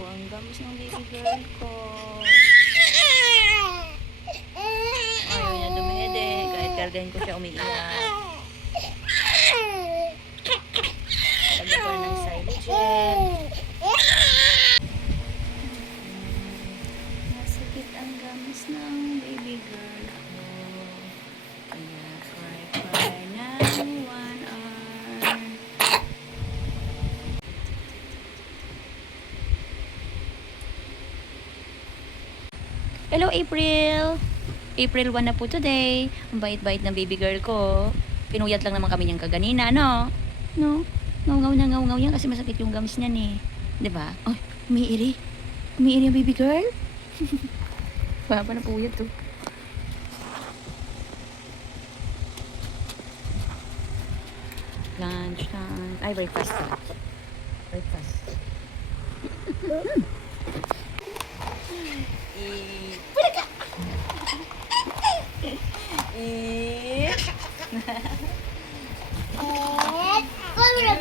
ko ang gamis ng baby girl ko. Ayaw niya dumede. Kahit kargahin ko siya, umiiyak. Lagyan ko ng Xylogel. Masakit ang gamis ng baby girl ko. Kaya cry na 1 hour. Hello, April! April 1 na po today. Ang bait-bait ng baby girl ko. Pinuyat lang naman kami niyang kaganina, no? No? Ngaw-ngaw na ngaw-ngaw yan kasi masakit yung gums niyan eh. Diba? Oh, umiiri. Umiiri ang baby girl. Papa na puyat to. Lunch time. Ay, breakfast. Breakfast.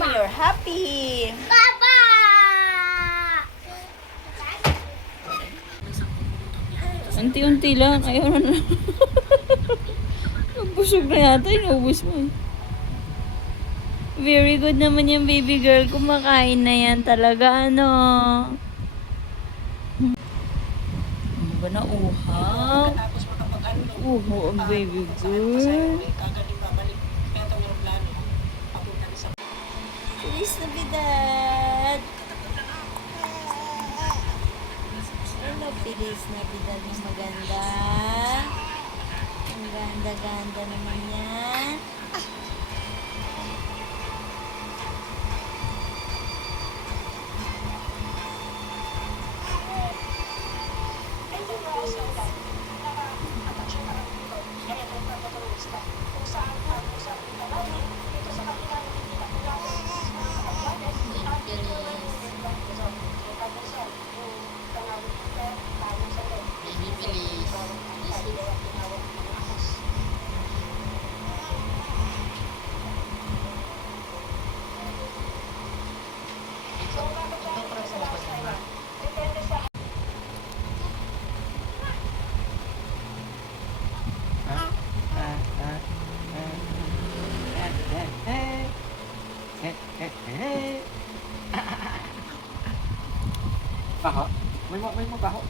You're happy. Papa! Unti-unti lang. Ayaw na. Nabusog na yata. Inubos mo. Very good naman yung baby girl. Kumakain na yan talaga. Ano? Ano ba na uhaw? Uhaw ang baby girl. Feliz Navidad! Hello, Feliz Navidad ng maganda. Ang ganda-ganda naman yan. Taho? May mo taho?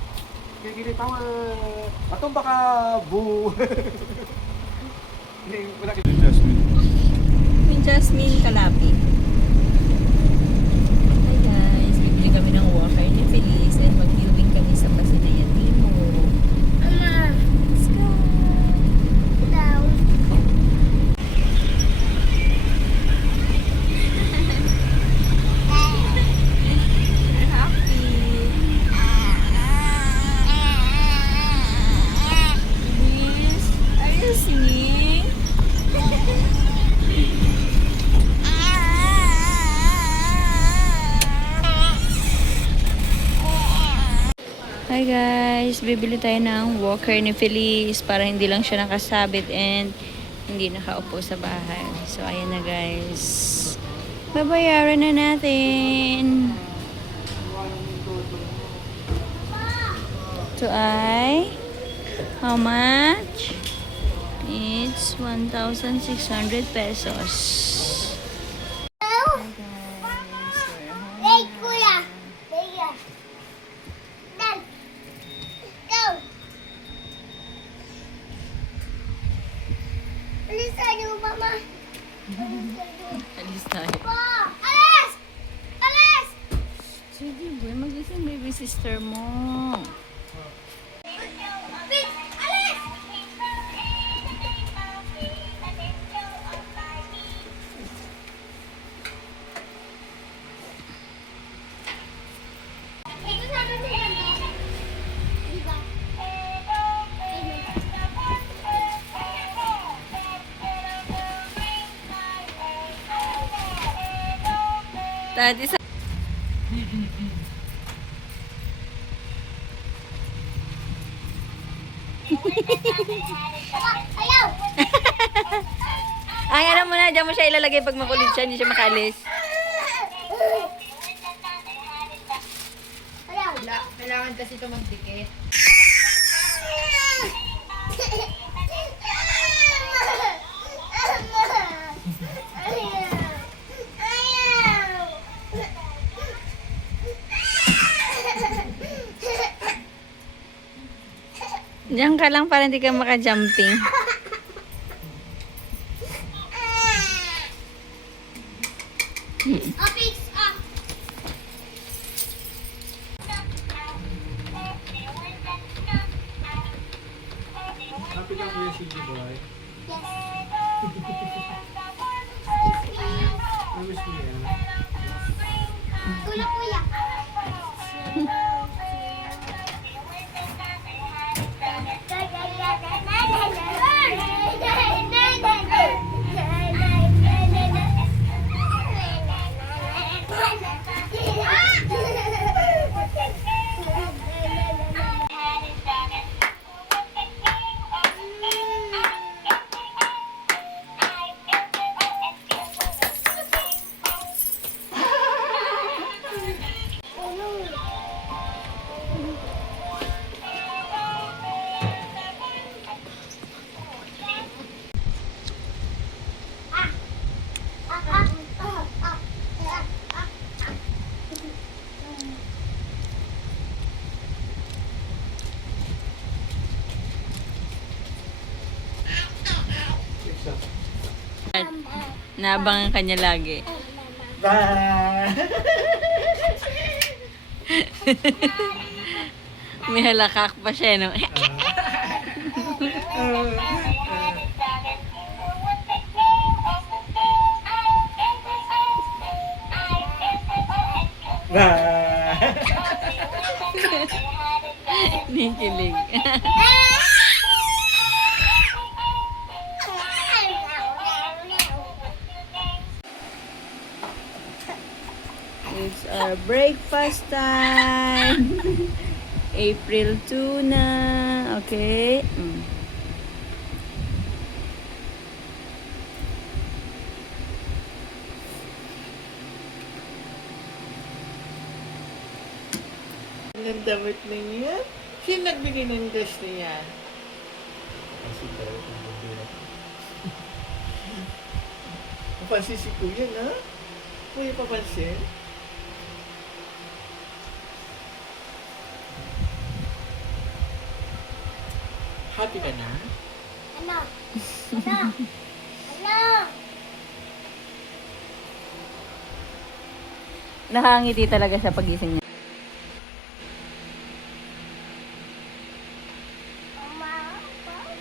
Kaya tawa. Atong baka bu. Hindi, wala kayo. Jasmine. Yung Jasmine Kalapi. Hi guys, bibili kami ng walker ni Feliz at mag-viewing kami sa Pasinayan Timo. Mama, Let's go! down. You're happy. Feliz, are you singing? Hi guys, bibili tayo ng walker ni Feliz para hindi lang siya nakasabit and hindi nakaupo sa bahay. So ayan na guys. Babayaran na natin. So ay how much? It's 1,600 pesos. Hi guys. Hey, kuya. Kuya. Dad. Go. Alis tayo, mama. Alis tayo. Pa! Alis! Alis! Sige boy, magising baby sister mo. Big! Alis! Ito sana siya. Diba? Tadi sa Ayaw! Ay, alam mo na, dyan mo siya ilalagay pag makulit siya, hindi siya makalis. Ayaw! Kailangan kasi ito magdikit. Diyan ka lang para hindi ka maka-jumping. Apix, ah. Happy ka kuya si Boy. Yes. Namiss mo yan. Kuya, kuya. Isa. Naabangan ka niya lagi. May halakak pa siya, no? Nikilig. It's our breakfast time. April 2 na. Okay. Ang damit na niya. Sino nagbigay ng dress niya? Kasi tayo kung bundura. Papansin si Kuya, na? Kuya, papansin? Happy ka na? Ano? Ano? Ano? Nakangiti talaga siya pagising niya. Mama, Papa.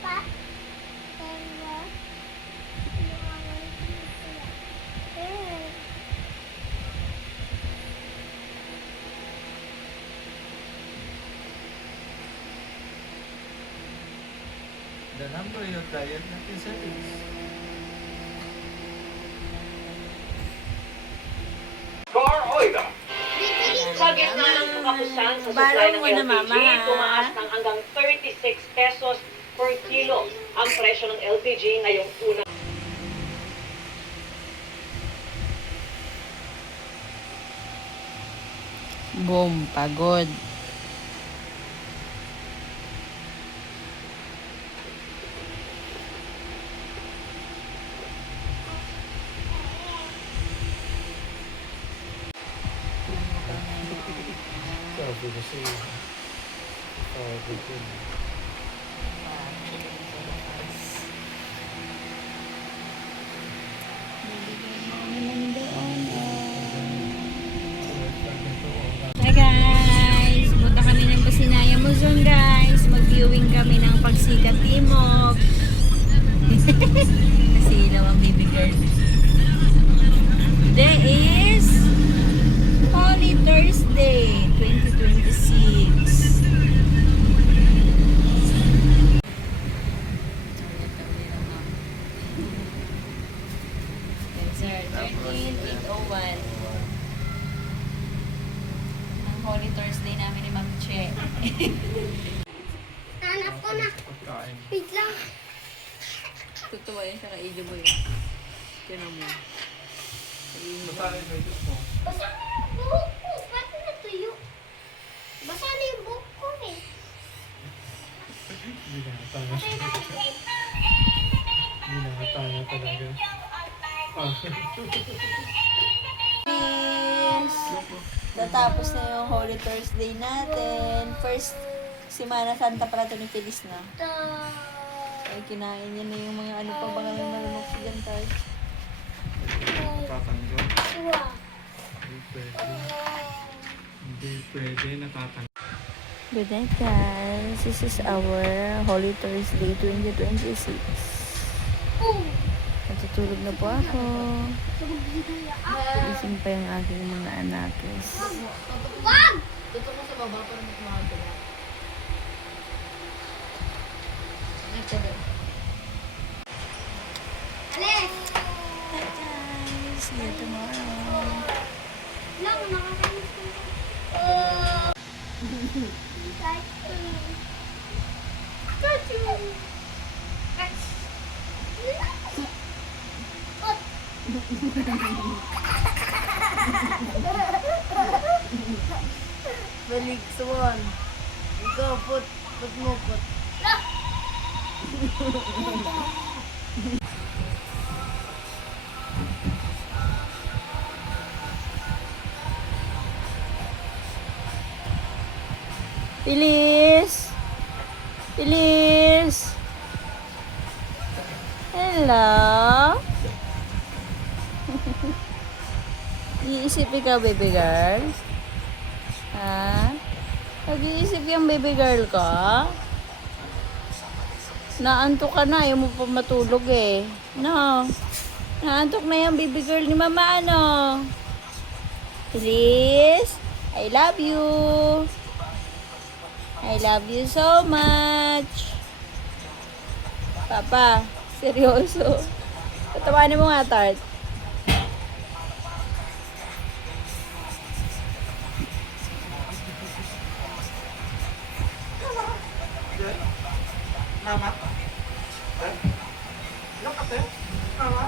Pa. Hello. The number yung diet natin settings. Sa gitna ng kapusan sa supply Balong ng mo na, LPG, Mama, ha? tumaas ng hanggang 36 pesos per kilo ang presyo ng LPG ngayong unang Boom, pagod. Sabi kasi, sabi ko. Hi guys! Punta kami ng Basinaya Muzon guys. Mag-viewing kami ng Pagsikat Timog. Kasi ilaw ang baby girl. Today is Holy Thursday 2026. Yes sir, 13,801. Ang Holy Thursday namin ni Ma'am Che. Hanap ko na. Pagkain. Wait lang. Tutuwa yun siya kay Ijo Boy. Tiyan mo. Basta yung latest mo. Basta buhok ko. Binata na. Binata na talaga. Ah. Yes! Natapos na yung Holy Thursday natin. First Semana Santa para ito ni Feliz na. Ay, kinain niya na yung mga ano pa baka may marunok si Jan Tart. Nakatanggap. Wow. Hindi pwede. Hindi pwede, nakatanggap. Good night, guys. This is our Holy Thursday 2026. Natutulog na po ako. Gising pa yung aking mga anakis. Wag! Tutok mo sa baba para magmahal ka na. Alis! Bye, guys. See you tomorrow. Lang, nakakainis ko. Balik, Swan. Ikaw, put mo, put. Feliz! Feliz! Hello? Iisip ikaw, baby girl? Ha? Nag-iisip yung baby girl ko? Naantok ka na, ayaw mo pa matulog eh. No? Naantok na yung baby girl ni mama, ano? Feliz? I love you. I love you so much. Papa, seryoso. Patawanin mo nga, Tart. Mama? Look at it. Mama?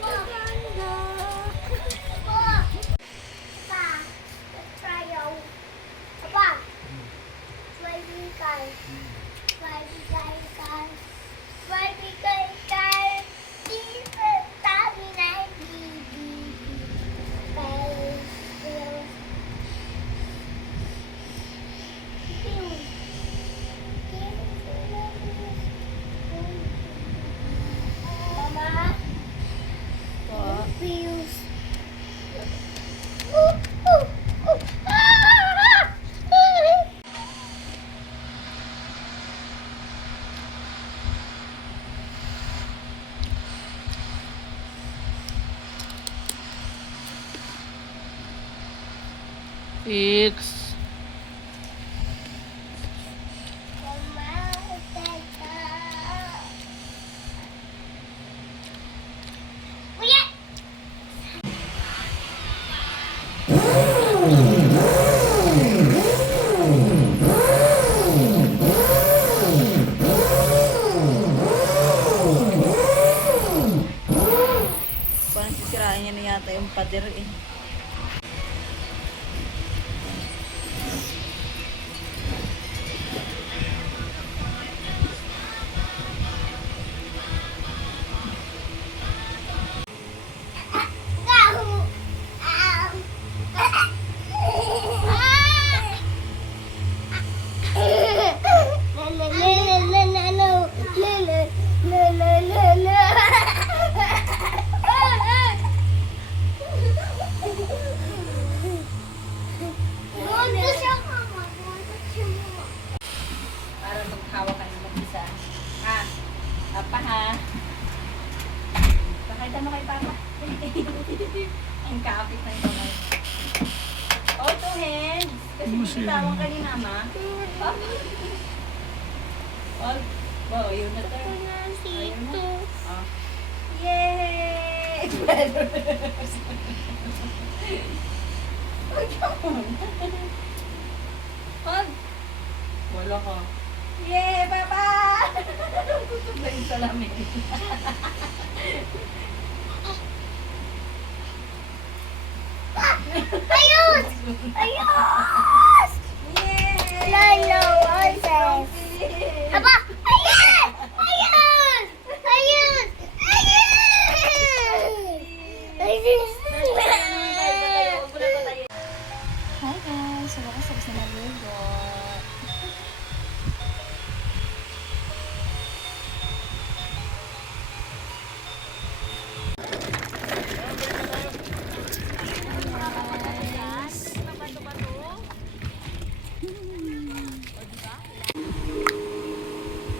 Mama, Po. feels. Fix. Mama, teka. Kuya! Parang sisirain niya na yata yung pader eh. Para maghawak ka ng mag-isa. Ha? Papa ha? Pakita mo kay Papa. Ang kapit ng kamay. Oh, two hands. Kasi bitawan ka ni Mama. Papa. Oh, wow, yun na to. Ayun na. Oh. Yay! Huwag ka muna. Huwag. Wala ka. Yay, Papa! Tutog na yung salamin. Ayun! Ayos! Lalo, Moses. Aba! Ayan! Ayan! Ayan! Ayan! Hi guys! Sa wakas tapos na maligo.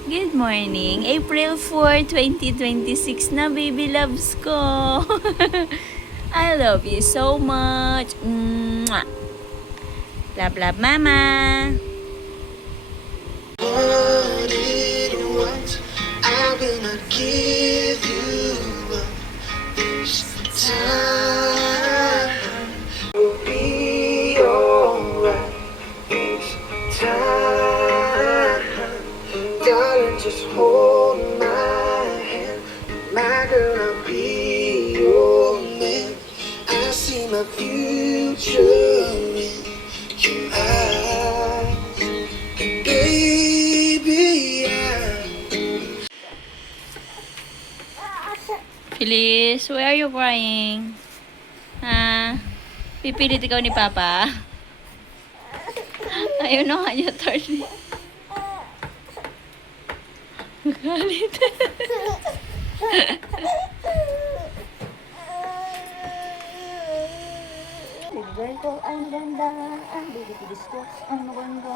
Good morning! April 4, 2026 na, baby loves ko! I love you so much! Mwah! Love, love, mama! What it was, I will not give you up this time. It'll be alright this time. Darling, just hold my hand. My girl, I'll be your man. I see my future in your eyes. And baby, Feliz, why are you crying? Ha? Pipilit ikaw ni Papa? Ayun na nga niya, Tardy. Galit. Baby ko, ang ganda. Ang baby ko, ang maganda.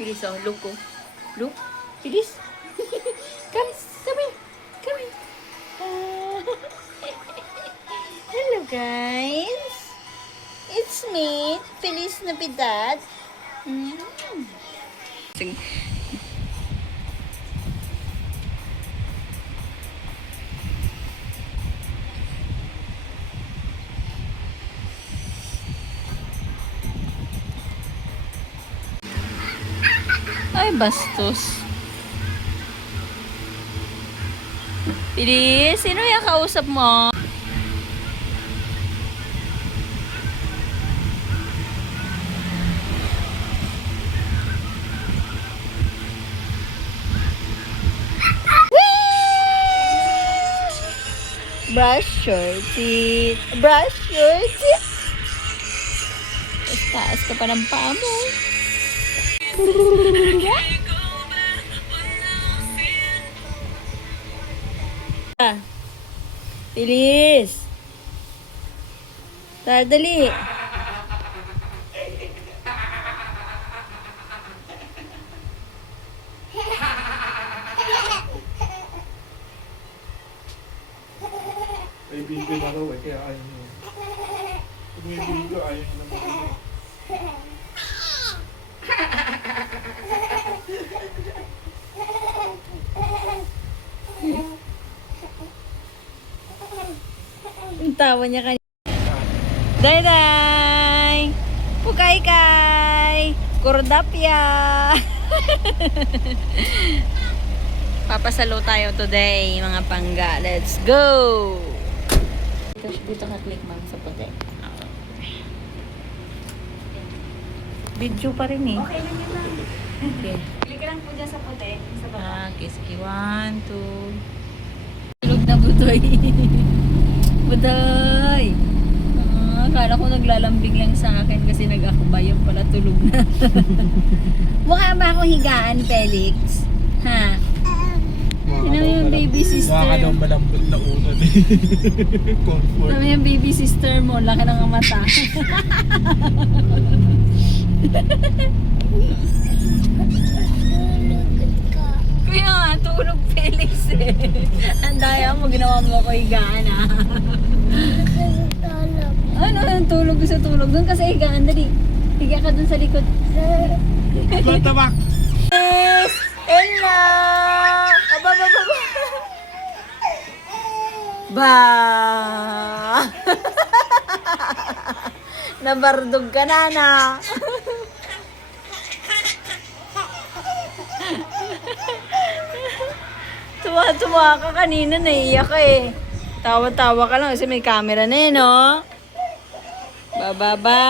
Pilis, oh. Look, oh. Look. Pilis. Come here. Come here. Hello, guys. It's me, Feliz Navidad. Sige. Ay, bastos. Pilis, sino yung kausap mo? Brush your teeth. Brush your teeth. Taas ka pa ng paa mo. Bilis. Dali. May video na raw eh, kaya ayaw nyo. Pag may video, ayaw nyo na mag-video. Yung tawa niya kanina. Day! Pukay-kay! Kordapya! Papasalo tayo today, mga pangga. Let's go! Dito ka click, ma'am, sa puti. Video pa rin eh. Okay lang yun lang. Okay. Click lang po dyan sa puti. Sa baba. Okay, sige. 1, 2. Tulog na budoy. Budoy! Akala ko naglalambing lang sa akin kasi nag-akbay. Yung pala tulog na. Mukha ba akong higaan, Felix? Ha? Sino yung baby sister? Mukha daw malambot na unan eh. Comfort. Sino yung baby sister mo? Laki ng mata. Kaya nga, tulog Felix eh. Ang daya mo, ginawa mo ako higaan ah. Ano yung tulog sa tulog? Doon ka sa higaan, dali. Higa ka doon sa likod. Tabak! Yes! Ella! Aba, ba, ba, ba. Ba! Nabardog ka na, na. Tuwa-tuwa ka kanina, naiiyak ka eh. Tawa-tawa ka lang kasi may camera na eh, no? Bababa.